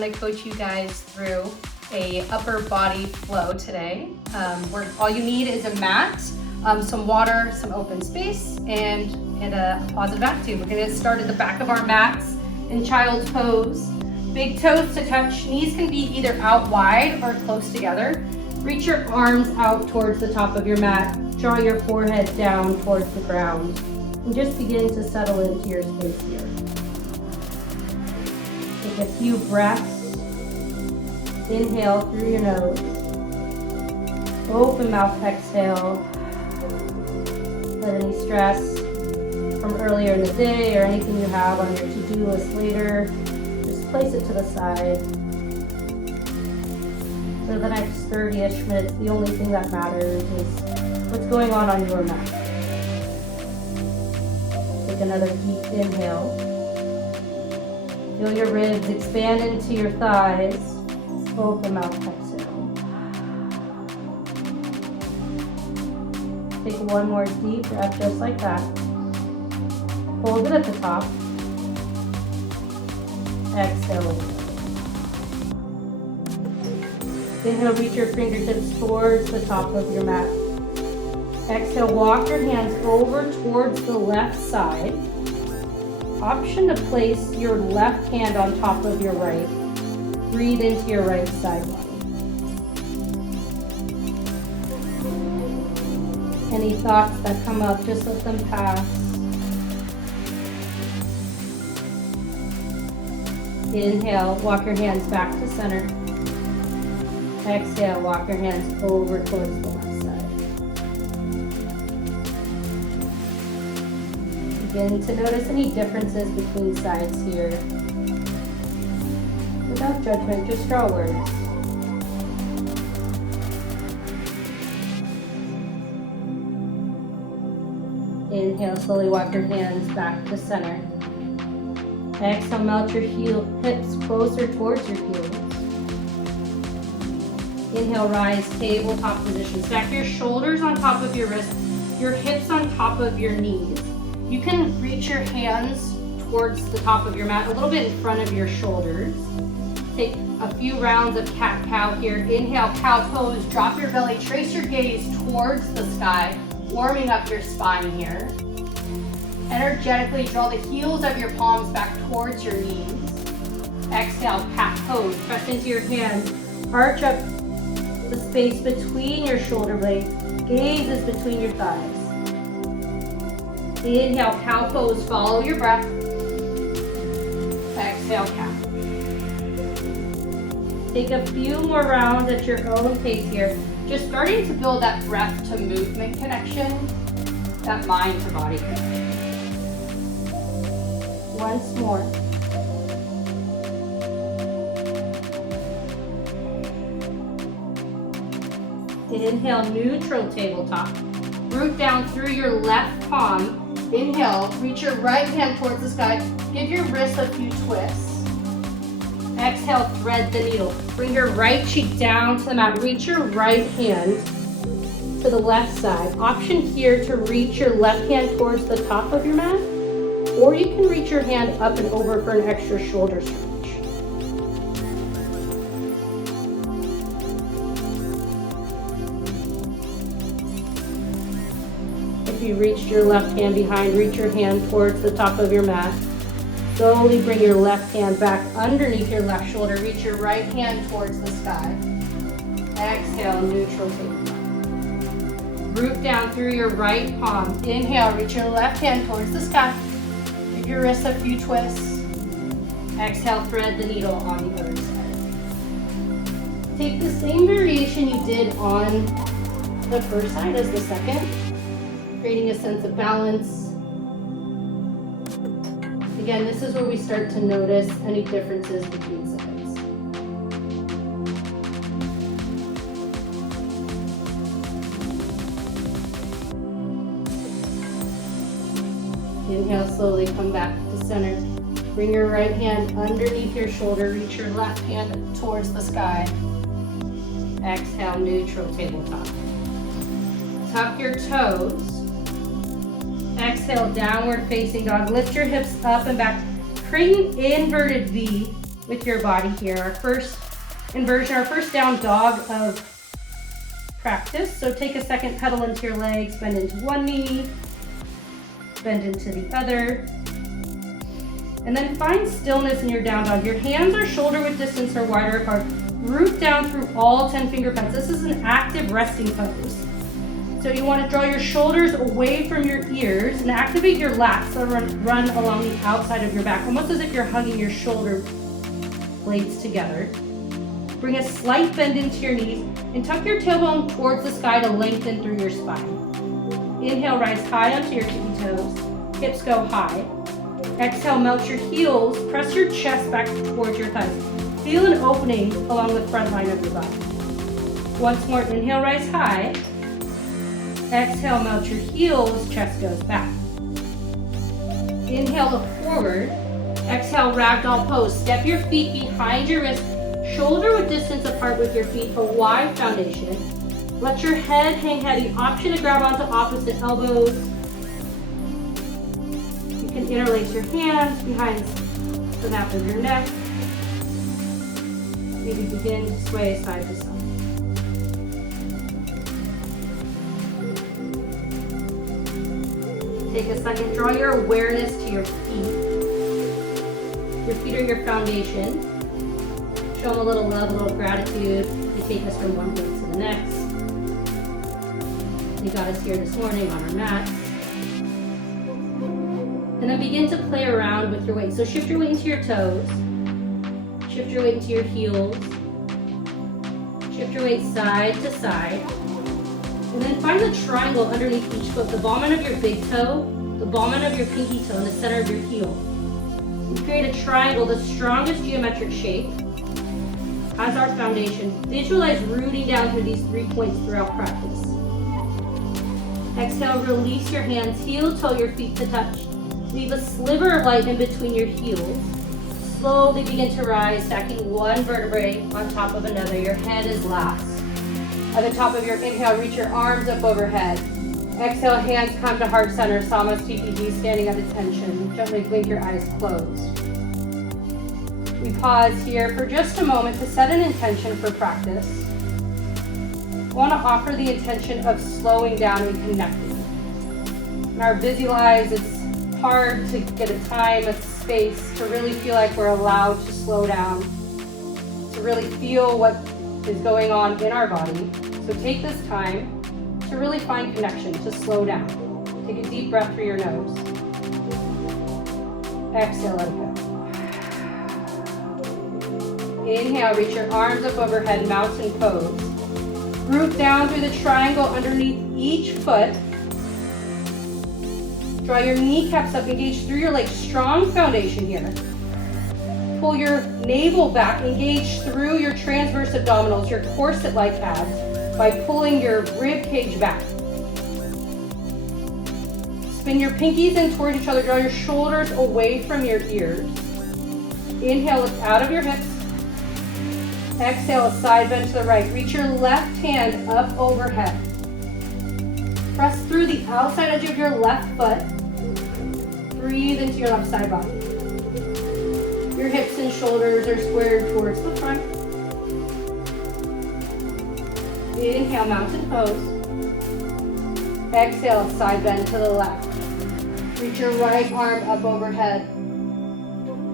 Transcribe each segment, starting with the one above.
I'm going to coach you guys through a upper body flow today. Where all you need is a mat, some water, some open space, and a positive attitude. We're going to get started at the back of our mats in child's pose. Big toes to touch. Knees can be either out wide or close together. Reach your arms out towards the top of your mat. Draw your forehead down towards the ground. And just begin to settle into your space here. Take a few breaths. Inhale through your nose. Open mouth, exhale. Let any stress from earlier in the day or anything you have on your to-do list later, just place it to the side. For the next 30-ish minutes, the only thing that matters is what's going on your mat. Take another deep inhale. Feel your ribs expand into your thighs. Open mouth, exhale. Take one more deep breath just like that. Hold it at the top. Exhale. Inhale, reach your fingertips towards the top of your mat. Exhale, walk your hands over towards the left side. Option to place your left hand on top of your right. Breathe into your right side body. Any thoughts that come up, just let them pass. Inhale, walk your hands back to center. Exhale, walk your hands over towards the left side. Begin to notice any differences between sides here. Without judgment, just draw words. Inhale, slowly walk your hands back to center. Exhale, melt your hips closer towards your heels. Inhale, rise, tabletop position. Stack your shoulders on top of your wrists, your hips on top of your knees. You can reach your hands towards the top of your mat, a little bit in front of your shoulders. Take a few rounds of cat-cow here. Inhale, cow pose, drop your belly, trace your gaze towards the sky, warming up your spine here. Energetically draw the heels of your palms back towards your knees. Exhale, cat pose, press into your hands, arch up the space between your shoulder blades, gaze is between your thighs. Inhale, cow pose, follow your breath. Exhale, cat. Take a few more rounds at your own pace here. Just starting to build that breath to movement connection, that mind to body connection. Once more. Inhale, neutral tabletop. Root down through your left palm. Inhale, reach your right hand towards the sky. Give your wrists a few twists. Exhale, thread the needle. Bring your right cheek down to the mat. Reach your right hand to the left side. Option here to reach your left hand towards the top of your mat, or you can reach your hand up and over for an extra shoulder stretch. If you reached your left hand behind, reach your hand towards the top of your mat. Slowly bring your left hand back underneath your left shoulder. Reach your right hand towards the sky. Exhale, neutral tabletop. Root down through your right palm. Inhale, reach your left hand towards the sky. Give your wrists a few twists. Exhale, thread the needle on the other side. Take the same variation you did on the first side as the second, creating a sense of balance. Again, this is where we start to notice any differences between sides. Inhale, slowly come back to center. Bring your right hand underneath your shoulder. Reach your left hand towards the sky. Exhale, neutral tabletop. Tuck your toes. Exhale, downward facing dog. Lift your hips up and back. Create an inverted V with your body here. Our first inversion, our first down dog of practice. So take a second, pedal into your legs, bend into one knee, bend into the other. And then find stillness in your down dog. Your hands are shoulder width distance or wider apart. Root down through all 10 finger pads. This is an active resting pose. So you want to draw your shoulders away from your ears and activate your lats. So run along the outside of your back, almost as if you're hugging your shoulder blades together. Bring a slight bend into your knees and tuck your tailbone towards the sky to lengthen through your spine. Inhale, rise high onto your tippy toes. Hips go high. Exhale, melt your heels. Press your chest back towards your thighs. Feel an opening along the front line of your body. Once more, inhale, rise high. Exhale, melt your heels. Chest goes back. Inhale, look forward. Exhale, ragdoll pose. Step your feet behind your wrist. Shoulder width distance apart with your feet, a wide foundation. Let your head hang heavy. Option to grab onto opposite elbows. You can interlace your hands behind the nape of your neck. Maybe begin to sway side to side. Take a second, draw your awareness to your feet. Your feet are your foundation. Show them a little love, a little gratitude. They take us from one place to the next. They got us here this morning on our mats. And then begin to play around with your weight. So shift your weight into your toes. Shift your weight into your heels. Shift your weight side to side. And then find the triangle underneath each foot. The ball end of your big toe, the ball end of your pinky toe, and the center of your heel. You create a triangle, the strongest geometric shape, as our foundation. Visualize rooting down through these 3 points throughout practice. Exhale, release your hands, heel toe your feet to touch. Leave a sliver of light in between your heels. Slowly begin to rise, stacking one vertebrae on top of another. Your head is last. At the top of your inhale, reach your arms up overhead. Exhale, hands come to heart center, Samasthiti, standing at attention. Gently blink your eyes closed. We pause here for just a moment to set an intention for practice. I want to offer the intention of slowing down and connecting. In our busy lives, it's hard to get a time, a space to really feel like we're allowed to slow down, to really feel what is going on in our body. So take this time to really find connection, to slow down. Take a deep breath through your nose. Exhale, let it go. Inhale, reach your arms up overhead, mountain pose. Root down through the triangle underneath each foot. Draw your kneecaps up, engage through your legs, strong foundation here. Pull your navel back, engage through your transverse abdominals, your corset-like abs, by pulling your rib cage back. Spin your pinkies in towards each other, draw your shoulders away from your ears. Inhale, lift out of your hips. Exhale, a side bend to the right. Reach your left hand up overhead. Press through the outside edge of your left foot. Breathe into your left side body. Your hips and shoulders are squared towards the front. Inhale, mountain pose. Exhale, side bend to the left. Reach your right arm up overhead.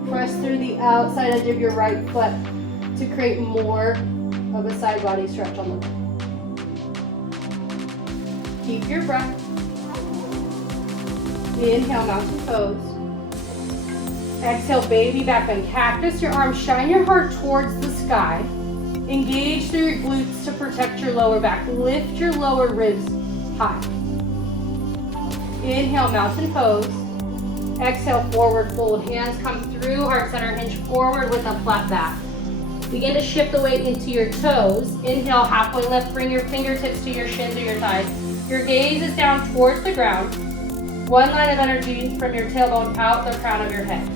Press through the outside edge of your right foot to create more of a side body stretch on the leg. Keep your breath. Inhale, mountain pose. Exhale, baby back bend. Cactus your arms, shine your heart towards the sky. Engage through your glutes to protect your lower back. Lift your lower ribs high. Inhale, mountain pose. Exhale, forward fold. Hands come through, heart center, hinge forward with a flat back. Begin to shift the weight into your toes. Inhale, halfway lift. Bring your fingertips to your shins or your thighs. Your gaze is down towards the ground. One line of energy from your tailbone out the crown of your head.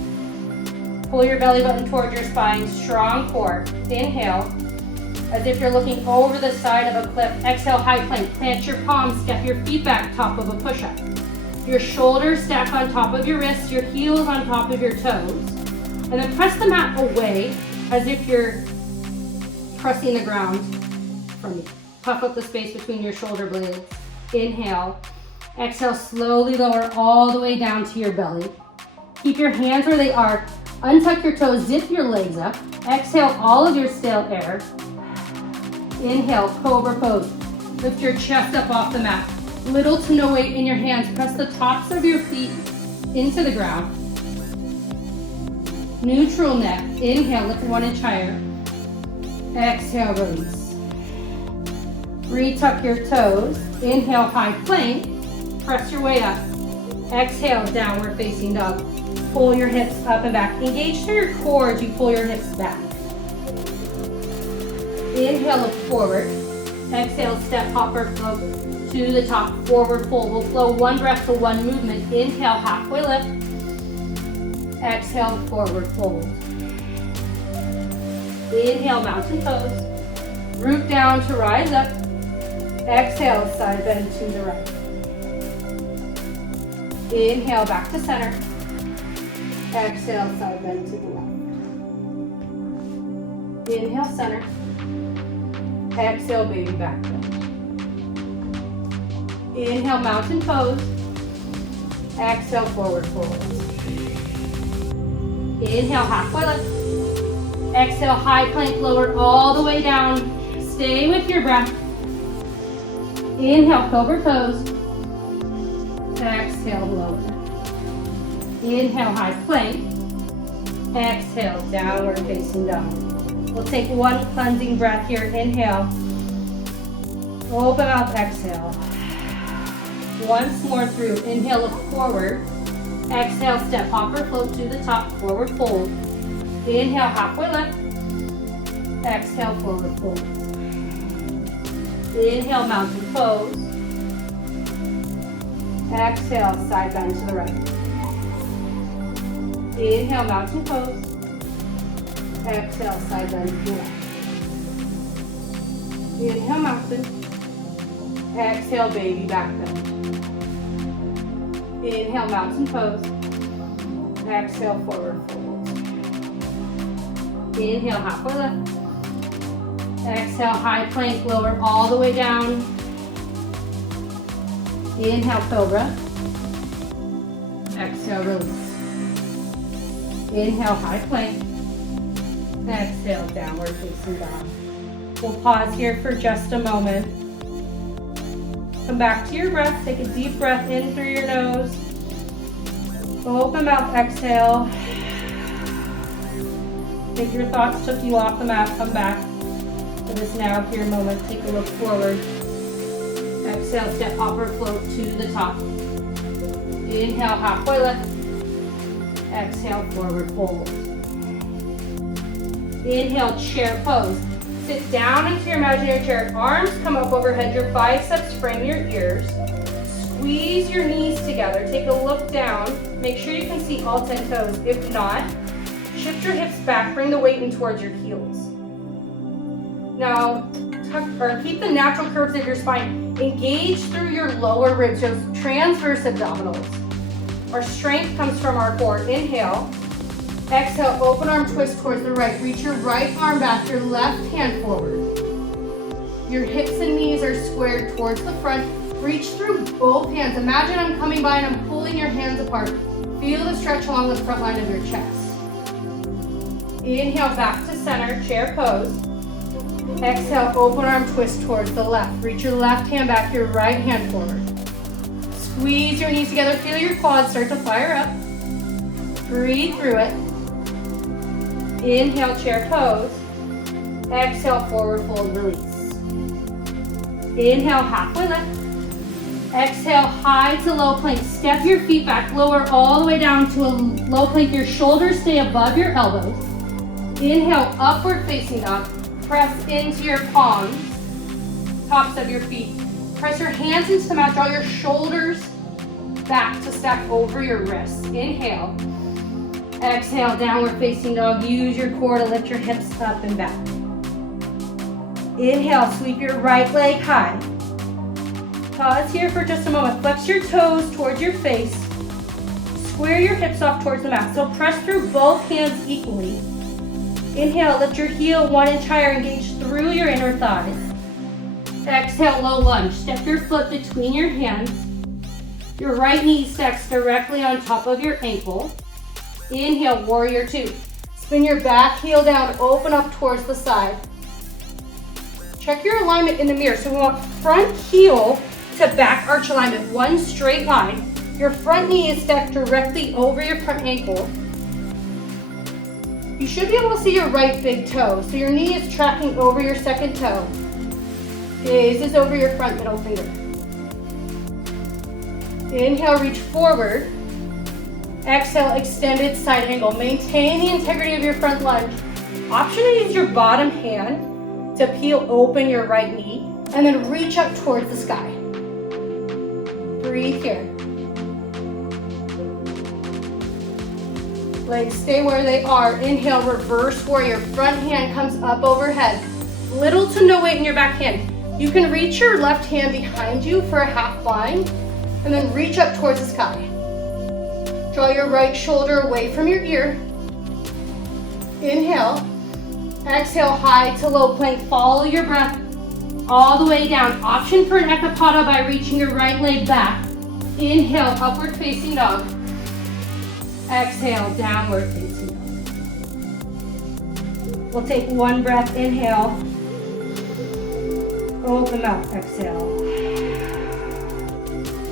Pull your belly button towards your spine. Strong core. Inhale, as if you're looking over the side of a cliff. Exhale, high plank. Plant your palms. Step your feet back, top of a push-up. Your shoulders stack on top of your wrists. Your heels on top of your toes. And then press the mat away as if you're pressing the ground from you. Puff up the space between your shoulder blades. Inhale. Exhale, slowly lower all the way down to your belly. Keep your hands where they are. Untuck your toes, zip your legs up. Exhale all of your stale air. Inhale, Cobra Pose. Lift your chest up off the mat. Little to no weight in your hands. Press the tops of your feet into the ground. Neutral neck. Inhale, lift 1 inch higher. Exhale, release. Retuck your toes. Inhale, high plank. Press your way up. Exhale, downward facing dog. Pull your hips up and back. Engage through your core as you pull your hips back. Inhale, look forward. Exhale, step, hopper, float to the top. Forward fold. We'll flow 1 breath to 1 movement. Inhale, halfway lift. Exhale, forward fold. Inhale, mountain pose. Root down to rise up. Exhale, side bend to the right. Inhale, back to center. Exhale, side bend to the left. Inhale, center. Exhale, baby back bend. Inhale, mountain pose. Exhale, forward fold. Inhale, halfway lift. Exhale, high plank, lower all the way down. Stay with your breath. Inhale, Cobra Pose. Exhale, lower. Inhale, high plank. Exhale, downward facing dog. We'll take 1 cleansing breath here. Inhale. Open mouth, exhale. Once more through. Inhale, look forward. Exhale, step, hopper, float to the top, forward fold. Inhale, halfway lift. Exhale, forward fold. Inhale, mountain pose. Exhale, side bend to the right. Inhale, mountain pose. Exhale, side bend to the left. Inhale, mountain. Exhale, baby back bend. Inhale, mountain pose. Exhale, forward fold. Inhale, halfway lift. Exhale, high plank, lower all the way down. Inhale, Cobra. Exhale, release. Inhale, high plank. Exhale, downward facing dog. We'll pause here for just a moment. Come back to your breath. Take a deep breath in through your nose. Open mouth, exhale. If your thoughts took you off the mat, come back to this now here moment. Take a look forward. Exhale, step, hopper, float to the top. Inhale, halfway lift. Exhale, forward fold. Inhale, chair pose. Sit down into your imaginary chair. Arms come up overhead. Your biceps frame your ears. Squeeze your knees together. Take a look down. Make sure you can see all 10 toes. If not, shift your hips back. Bring the weight in towards your heels. Now, keep the natural curves of your spine. Engage through your lower ribs, those transverse abdominals. Our strength comes from our core. Inhale. Exhale, open arm twist towards the right. Reach your right arm back, your left hand forward. Your hips and knees are squared towards the front. Reach through both hands. Imagine I'm coming by and I'm pulling your hands apart. Feel the stretch along the front line of your chest. Inhale, back to center, chair pose. Exhale, open arm twist towards the left. Reach your left hand back, your right hand forward. Squeeze your knees together. Feel your quads start to fire up. Breathe through it. Inhale, chair pose. Exhale, forward fold, release. Inhale, halfway lift. Exhale, high to low plank. Step your feet back, lower all the way down to a low plank. Your shoulders stay above your elbows. Inhale, upward facing dog. Press into your palms, tops of your feet. Press your hands into the mat. Draw your shoulders back to stack over your wrists. Inhale. Exhale, downward facing dog. Use your core to lift your hips up and back. Inhale, sweep your right leg high. Pause here for just a moment. Flex your toes towards your face. Square your hips off towards the mat. So press through both hands equally. Inhale, lift your heel 1 inch higher, engage through your inner thighs. Exhale, low lunge. Step your foot between your hands. Your right knee stacks directly on top of your ankle. Inhale, warrior 2. Spin your back heel down, open up towards the side. Check your alignment in the mirror. So we want front heel to back arch alignment, one straight line. Your front knee is stacked directly over your front ankle. You should be able to see your right big toe. So your knee is tracking over your second toe. Gaze is over your front middle finger. Inhale, reach forward. Exhale, extended side angle. Maintain the integrity of your front lunge. Option to use your bottom hand to peel open your right knee and then reach up towards the sky. Breathe here. Legs stay where they are. Inhale, reverse warrior. Front hand comes up overhead. Little to no weight in your back hand. You can reach your left hand behind you for a half bind and then reach up towards the sky. Draw your right shoulder away from your ear. Inhale. Exhale, high to low plank. Follow your breath all the way down. Option for an ekapada by reaching your right leg back. Inhale, upward facing dog. Exhale, downward facing dog. We'll take one breath. Inhale. Open mouth. Exhale.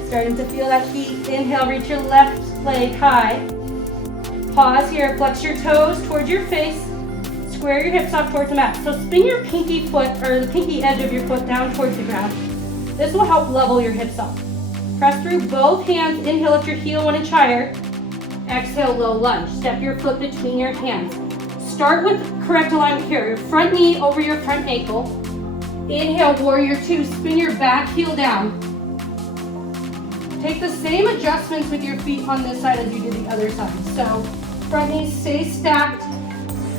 Starting to feel that heat. Inhale, reach your left leg high. Pause here. Flex your toes towards your face. Square your hips up towards the mat. So spin your pinky foot, or the pinky edge of your foot down towards the ground. This will help level your hips up. Press through both hands. Inhale, lift your heel 1 inch higher. Exhale, low lunge. Step your foot between your hands. Start with correct alignment here. Your front knee over your front ankle. Inhale, warrior 2. Spin your back heel down. Take the same adjustments with your feet on this side as you did the other side. So front knee stays stacked.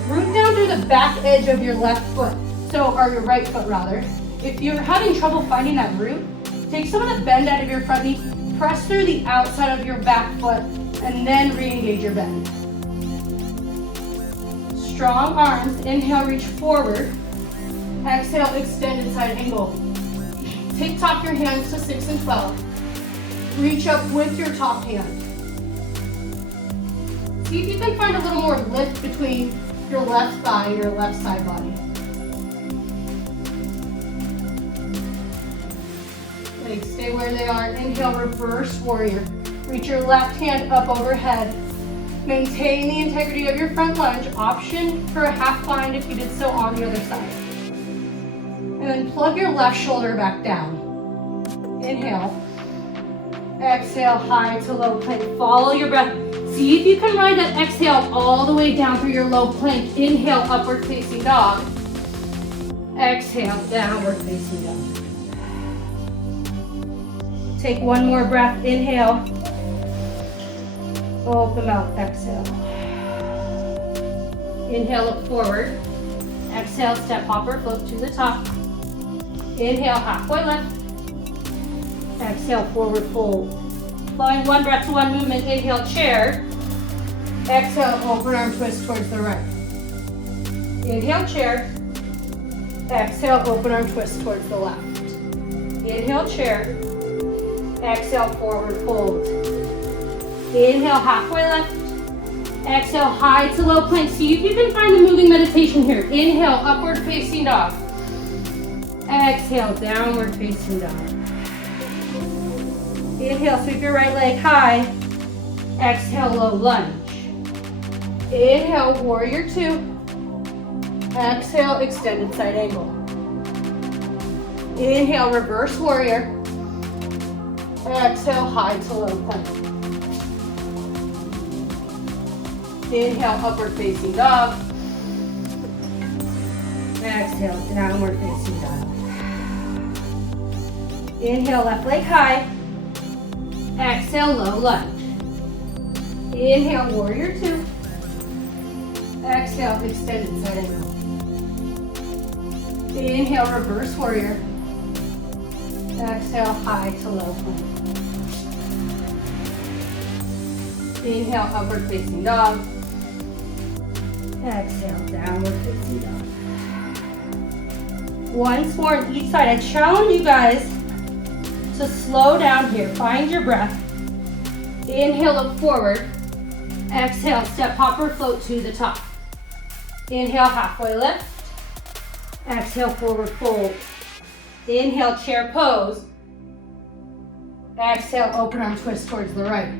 Root down through the back edge of your left foot. Or your right foot rather. If you're having trouble finding that root, take some of the bend out of your front knee, press through the outside of your back foot, and then re-engage your bend. Strong arms. Inhale, reach forward. Exhale, extended side angle. Take top your hands to 6 and 12. Reach up with your top hand. See if you can find a little more lift between your left thigh and your left side body. Legs stay where they are. Inhale, reverse warrior. Reach your left hand up overhead. Maintain the integrity of your front lunge. Option for a half bind if you did so on the other side. And then plug your left shoulder back down. Inhale. Exhale, high to low plank. Follow your breath. See if you can ride that exhale all the way down through your low plank. Inhale, upward facing dog. Exhale, downward facing dog. Take one more breath. Inhale. Open mouth. Exhale. Inhale, look forward. Exhale, step hopper, float to the top. Inhale, halfway lift. Exhale, forward fold. Flowing one breath to one movement. Inhale, chair. Exhale, open arm twist towards the right. Inhale, chair. Exhale, open arm twist towards the left. Inhale, chair. Exhale, forward fold. Inhale, halfway lift. Exhale, high to low plank. See if you can find a moving meditation here. Inhale, upward facing dog. Exhale, downward facing dog. Inhale, sweep your right leg high. Exhale, low lunge. Inhale, warrior 2. Exhale, extended side angle. Inhale, reverse warrior. Exhale, high to low plank. Inhale, upward facing dog. Exhale, downward facing dog. Inhale, left leg high. Exhale, low lunge. Inhale, warrior 2. Exhale, extended side angle. Inhale, reverse warrior. Exhale, high to low plank. Inhale, upward facing dog. Exhale, downward facing dog. Once more on each side. I challenge you guys to slow down here. Find your breath. Inhale, look forward. Exhale, step, hop, or float to the top. Inhale, halfway lift. Exhale, forward fold. Inhale, chair pose. Exhale, open arm twist towards the right.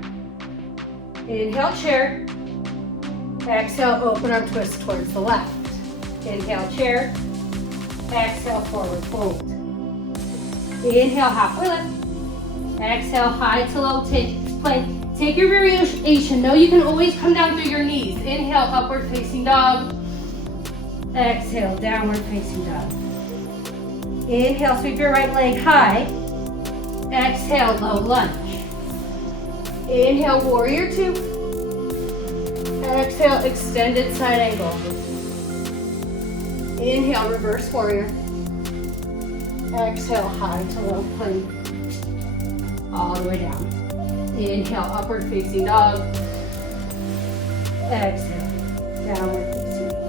Inhale, chair. Exhale, open arm twist towards the left. Inhale, chair. Exhale, forward fold. Inhale, halfway lift. Exhale, high to low plank. Take your variation. Know you can always come down through your knees. Inhale, upward facing dog. Exhale, downward facing dog. Inhale, sweep your right leg high. Exhale, low lunge. Inhale, warrior two. Exhale, extended side angle. Inhale, reverse warrior. Exhale, high to low plank. All the way down. Inhale, upward facing dog. Exhale, downward facing dog.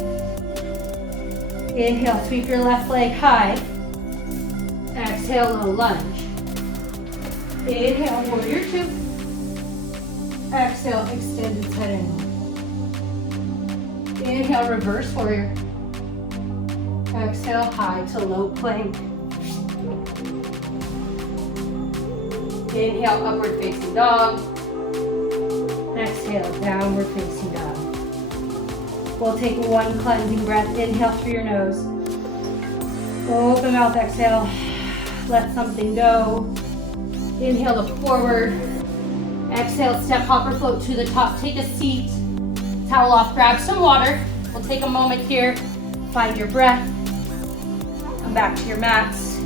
Inhale, sweep your left leg high. Exhale, low lunge. Inhale, warrior two. Exhale, extended side angle. Inhale, reverse warrior. Exhale, high to low plank. Inhale, upward facing dog. Exhale, downward facing dog. We'll take one cleansing breath. Inhale through your nose. Open mouth, exhale. Let something go. Inhale, look forward. Exhale, step, hop, or float to the top. Take a seat. Towel off, grab some water. We'll take a moment here. Find your breath. Come back to your mats.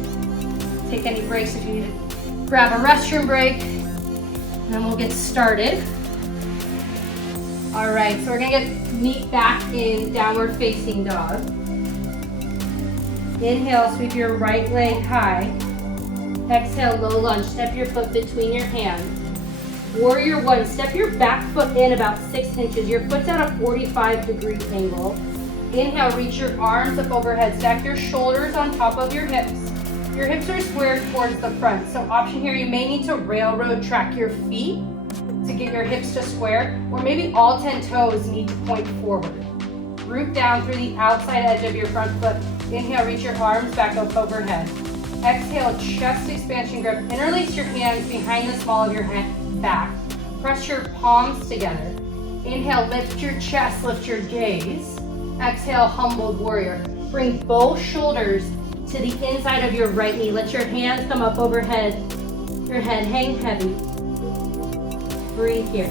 Take any breaks if you need to. Grab a restroom break, and then we'll get started. All right, so we're gonna get meet back in downward facing dog. Inhale, sweep your right leg high. Exhale, low lunge. Step your foot between your hands. Warrior one, step your back foot in about 6 inches. Your foot's at a 45-degree angle. Inhale, reach your arms up overhead. Stack your shoulders on top of your hips. Your hips are squared towards the front. So option here, you may need to railroad track your feet to get your hips to square, or maybe all 10 toes need to point forward. Root down through the outside edge of your front foot. Inhale, reach your arms back up overhead. Exhale, chest expansion grip. Interlace your hands behind the small of your back. Press your palms together. Inhale, lift your chest, lift your gaze. Exhale, humbled warrior. Bring both shoulders to the inside of your right knee. Let your hands come up overhead. Your head hang heavy. Breathe here.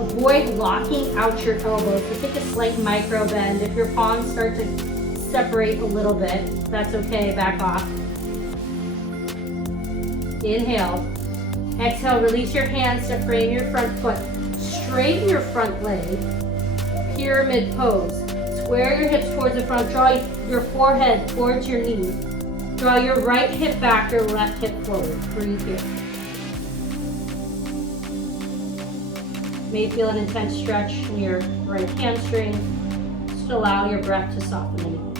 Avoid locking out your elbows. So take a slight micro bend. If your palms start to separate a little bit, that's okay, back off. Inhale. Exhale, release your hands to frame your front foot. Straighten your front leg. Pyramid pose. Square your hips towards the front. Draw your forehead towards your knee. Draw your right hip back, your left hip forward. Breathe here. May feel an intense stretch in your right hamstring. Just allow your breath to soften a little.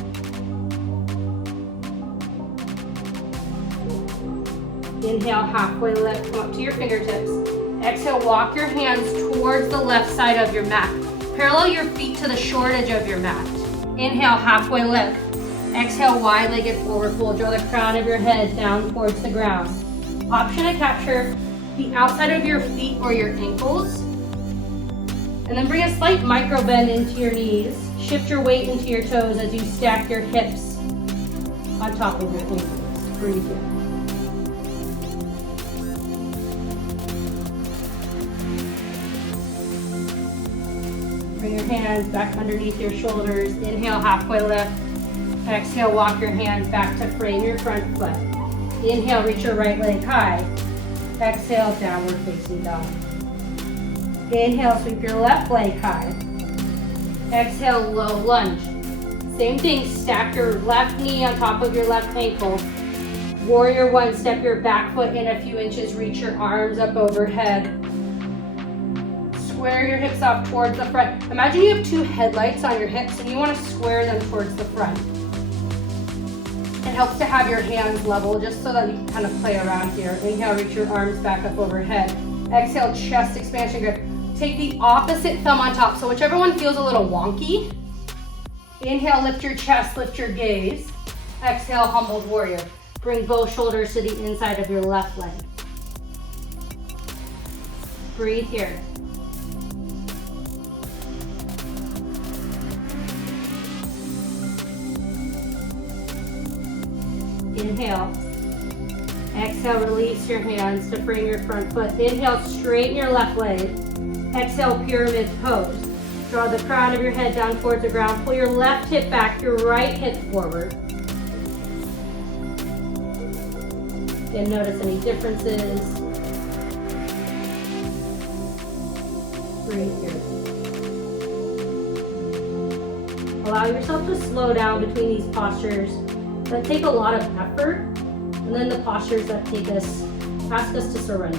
Inhale, halfway lift, come up to your fingertips. Exhale, walk your hands towards the left side of your mat. Parallel your feet to the short edge of your mat. Inhale, halfway lift. Exhale, wide-legged forward fold. Draw the crown of your head down towards the ground. Option to capture the outside of your feet or your ankles. And then bring a slight micro bend into your knees. Shift your weight into your toes as you stack your hips on top of your ankles. Breathe in. Bring your hands back underneath your shoulders. Inhale, halfway lift. Exhale, walk your hands back to frame your front foot. Inhale, reach your right leg high. Exhale, downward facing dog. Inhale, sweep your left leg high. Exhale, low lunge. Same thing, stack your left knee on top of your left ankle. Warrior one, step your back foot in a few inches, reach your arms up overhead. square your hips off towards the front. Imagine you have two headlights on your hips and you want to square them towards the front. It helps to have your hands level just so that you can kind of play around here. Inhale, reach your arms back up overhead. Exhale, chest expansion grip. Take the opposite thumb on top, so whichever one feels a little wonky. Inhale, lift your chest, lift your gaze. Exhale, humbled warrior. Bring both shoulders to the inside of your left leg. Breathe here. Inhale. Exhale, release your hands to frame your front foot. Inhale, straighten your left leg. Exhale, pyramid pose. Draw the crown of your head down towards the ground. Pull your left hip back, your right hip forward. And notice any differences. Breathe here. Allow yourself to slow down between these postures that take a lot of effort, and then the postures that ask us to surrender.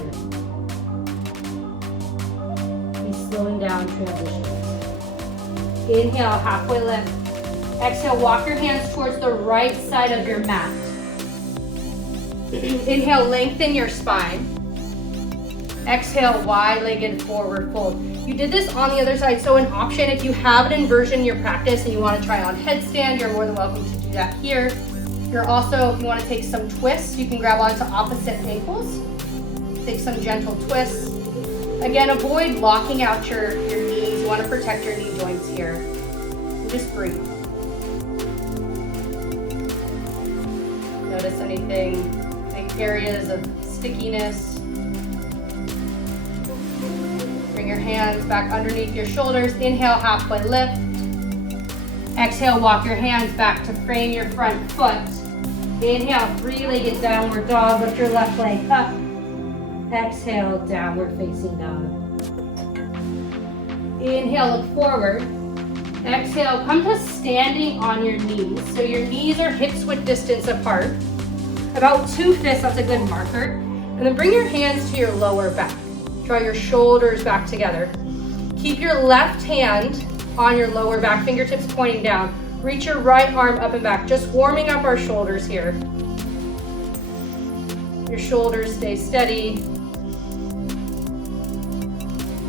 Be slowing down transitions. Inhale, halfway lift. Exhale, walk your hands towards the right side of your mat. Inhale, lengthen your spine. Exhale, wide-legged forward fold. You did this on the other side, so an option, if you have an inversion in your practice and you want to try on headstand, you're more than welcome to do that here. You're also, if you want to take some twists, you can grab onto opposite ankles. Take some gentle twists. Again, avoid locking out your knees. You want to protect your knee joints here. And just breathe. Notice anything, big areas of stickiness. Bring your hands back underneath your shoulders. Inhale, halfway lift. Exhale, walk your hands back to frame your front foot. Inhale, three-legged downward dog. Lift your left leg up. Exhale, downward facing dog. Inhale, look forward. Exhale, come to standing on your knees. So your knees are hips width distance apart. About 2 fists, that's a good marker. And then bring your hands to your lower back. Draw your shoulders back together. Keep your left hand on your lower back, fingertips pointing down. Reach your right arm up and back, just warming up our shoulders here. Your shoulders stay steady.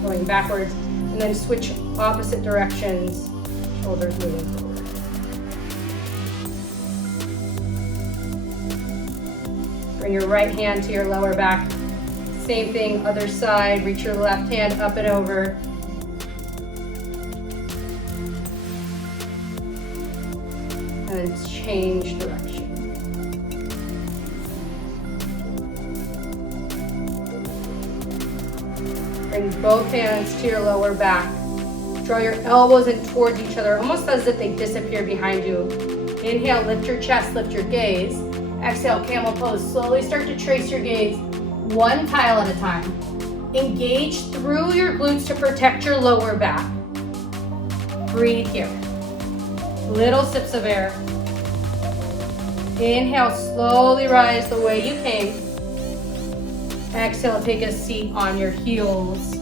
Going backwards, and then switch opposite directions, shoulders moving forward. Bring your right hand to your lower back. Same thing, other side, reach your left hand up and over. And then change direction. Bring both hands to your lower back. Draw your elbows in towards each other, almost as if they disappear behind you. Inhale, lift your chest, lift your gaze. Exhale, camel pose. Slowly start to trace your gaze, one tile at a time. Engage through your glutes to protect your lower back. Breathe here. Little sips of air. Inhale, slowly rise the way you came. Exhale, take a seat on your heels.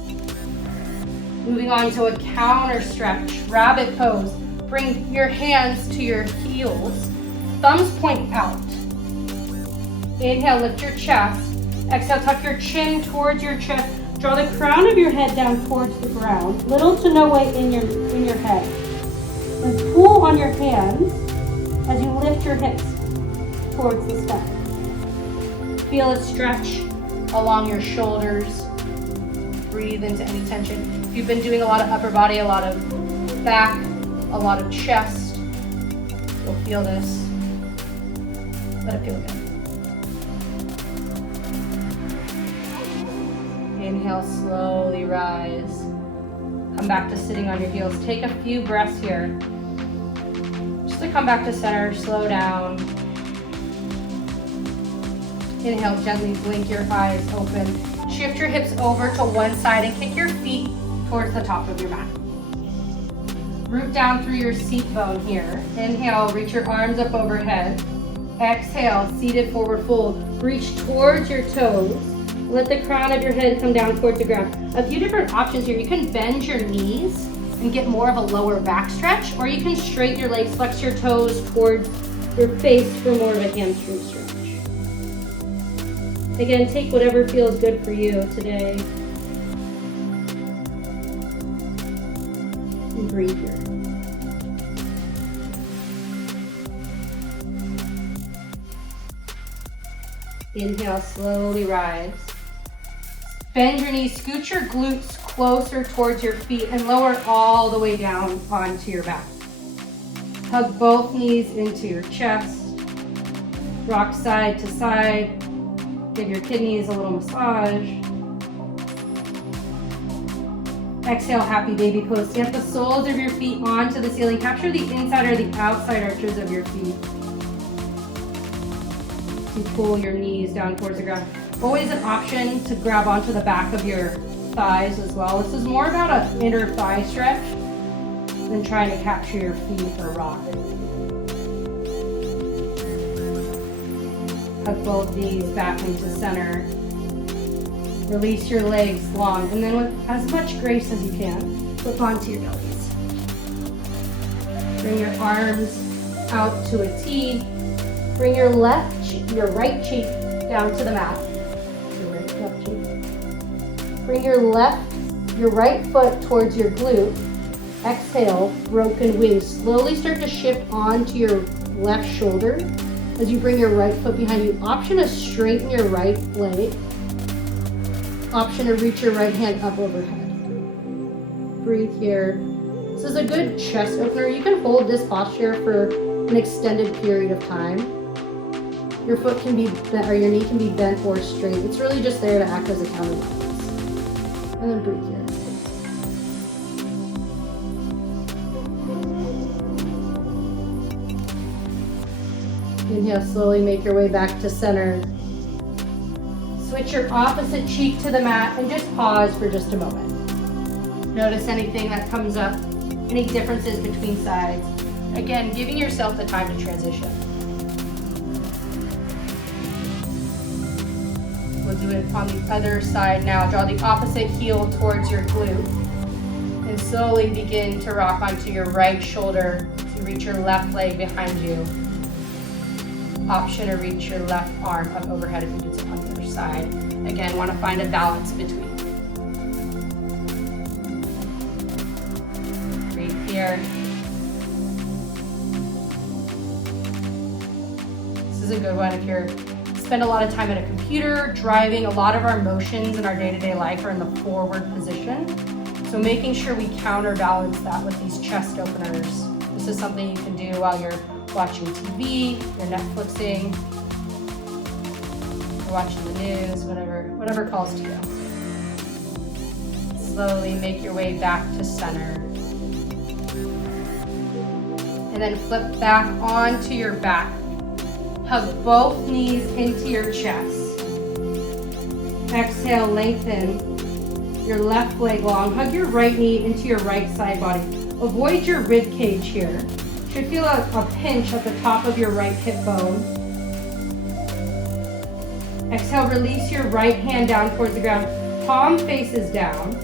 Moving on to a counter stretch, rabbit pose. Bring your hands to your heels. Thumbs point out. Inhale, lift your chest. Exhale, tuck your chin towards your chest. Draw the crown of your head down towards the ground. Little to no weight in your head. And pull on your hands as you lift your hips towards the sky. Feel a stretch along your shoulders. Breathe into any tension. If you've been doing a lot of upper body, a lot of back, a lot of chest, you'll feel this. Let it feel good. Inhale, slowly rise. Come back to sitting on your heels. Take a few breaths here. Just to come back to center, slow down. Inhale, gently blink your eyes open. Shift your hips over to one side and kick your feet towards the top of your mat. Root down through your seat bone here. Inhale, reach your arms up overhead. Exhale, seated forward fold. Reach towards your toes. Let the crown of your head come down towards the ground. A few different options here. You can bend your knees and get more of a lower back stretch, or you can straighten your legs, flex your toes towards your face for more of a hamstring stretch. Again, take whatever feels good for you today. And breathe here. Inhale, slowly rise. Bend your knees, scoot your glutes closer towards your feet and lower all the way down onto your back. Hug both knees into your chest. Rock side to side. Give your kidneys a little massage. Exhale, happy baby pose. Get the soles of your feet onto the ceiling. Capture the inside or the outside arches of your feet. And pull your knees down towards the ground. Always an option to grab onto the back of your thighs as well. This is more about an inner thigh stretch than trying to capture your feet or rock. Hug both knees back into center. Release your legs long, and then with as much grace as you can, flip onto your bellies. Bring your arms out to a T. Bring your right cheek down to the mat. Left cheek. Bring your right foot towards your glute. Exhale, broken wings. Slowly start to shift onto your left shoulder as you bring your right foot behind you. Option to straighten your right leg. Option to reach your right hand up overhead. Breathe here. This is a good chest opener. You can hold this posture for an extended period of time. Your foot can be bent, or your knee can be bent or straight. It's really just there to act as a counterbalance. And then breathe here. Inhale, slowly make your way back to center. Switch your opposite cheek to the mat and just pause for just a moment. Notice anything that comes up, any differences between sides. Again, giving yourself the time to transition. We'll do it on the other side now. Draw the opposite heel towards your glute and slowly begin to rock onto your right shoulder to reach your left leg behind you. Option to reach your left arm up overhead if you do it on the other side. Again, want to find a balance between. Breathe here. This is a good one if you're spend a lot of time at a computer, driving. A lot of our motions in our day-to-day life are in the forward position. So making sure we counterbalance that with these chest openers. This is something you can do while you're watching TV, you're Netflixing, you're watching the news, whatever calls to you. Slowly make your way back to center. And then flip back onto your back. Hug both knees into your chest. Exhale, lengthen your left leg long. Hug your right knee into your right side body. Avoid your rib cage here. Should feel a pinch at the top of your right hip bone. Exhale, release your right hand down towards the ground. Palm faces down.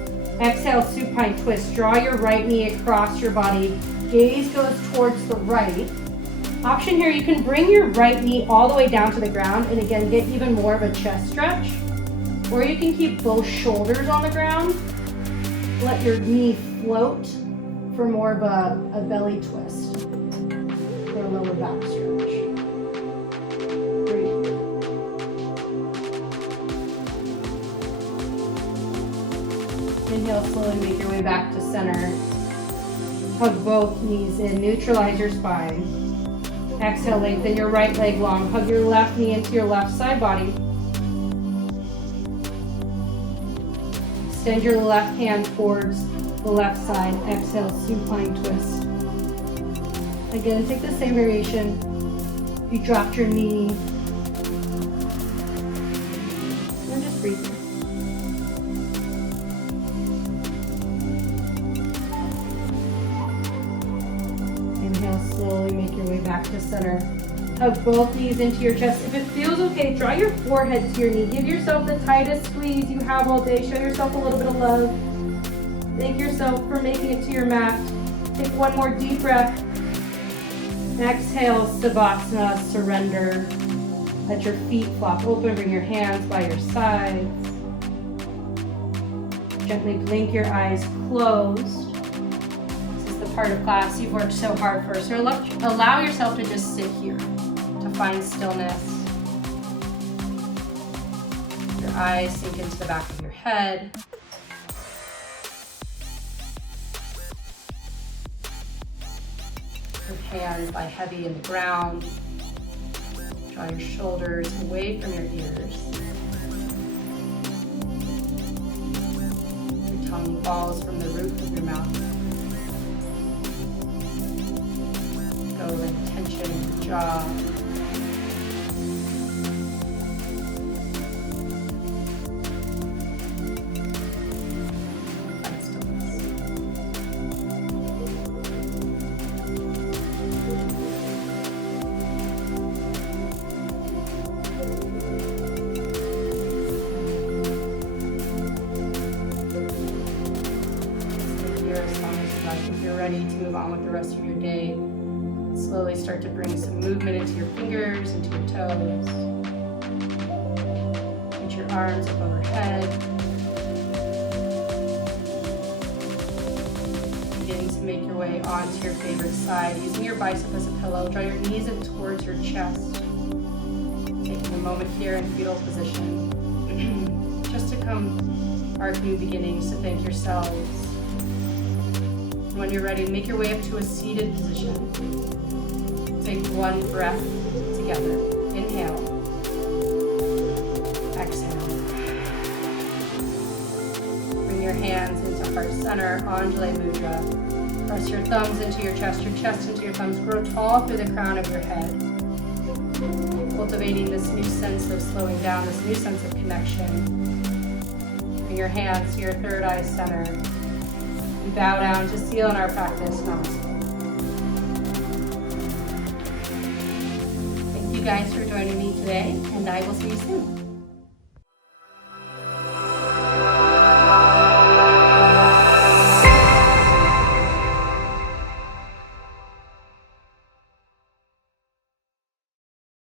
Exhale, supine twist. Draw your right knee across your body. Gaze goes towards the right. Option here, you can bring your right knee all the way down to the ground and again, get even more of a chest stretch. Or you can keep both shoulders on the ground. Let your knee float for more of a belly twist or a lower back stretch. Breathe. Inhale, slowly make your way back to center. Hug both knees in, neutralize your spine. Exhale, lengthen your right leg long. Hug your left knee into your left side body. Extend your left hand towards the left side. Exhale, supine twist. Again, take the same variation. You dropped your knee. And just breathe. Inhale, slowly make your way back to center. of both knees into your chest. If it feels okay, draw your forehead to your knee. Give yourself the tightest squeeze you have all day. Show yourself a little bit of love. Thank yourself for making it to your mat. Take one more deep breath. Exhale, Savasana, surrender. Let your feet flop open. Bring your hands by your sides. Gently blink your eyes closed. This is the part of class you've worked so hard for. So allow yourself to just sit here, to find stillness. Your eyes sink into the back of your head. Your hands lie heavy in the ground. Draw your shoulders away from your ears. Your tongue falls from the roof of your mouth. Go with tension in your jaw. Find stillness. If you're ready to move on with the rest of your day, slowly start to bring some movement into your fingers, into your toes. Reach your arms up overhead. Beginning to make your way onto your favorite side, using your bicep as a pillow. Draw your knees in towards your chest. Taking a moment here in fetal position. Just to come our new beginnings, to thank yourselves. When you're ready, make your way up to a seated position. Take one breath together. Inhale. Exhale. Bring your hands into heart center, Anjali Mudra. Press your thumbs into your chest into your thumbs. Grow tall through the crown of your head. Cultivating this new sense of slowing down, this new sense of connection. Bring your hands to your third eye center. We bow down to seal in our practice. Namaste. Thank you guys for joining me today, and I will see you soon.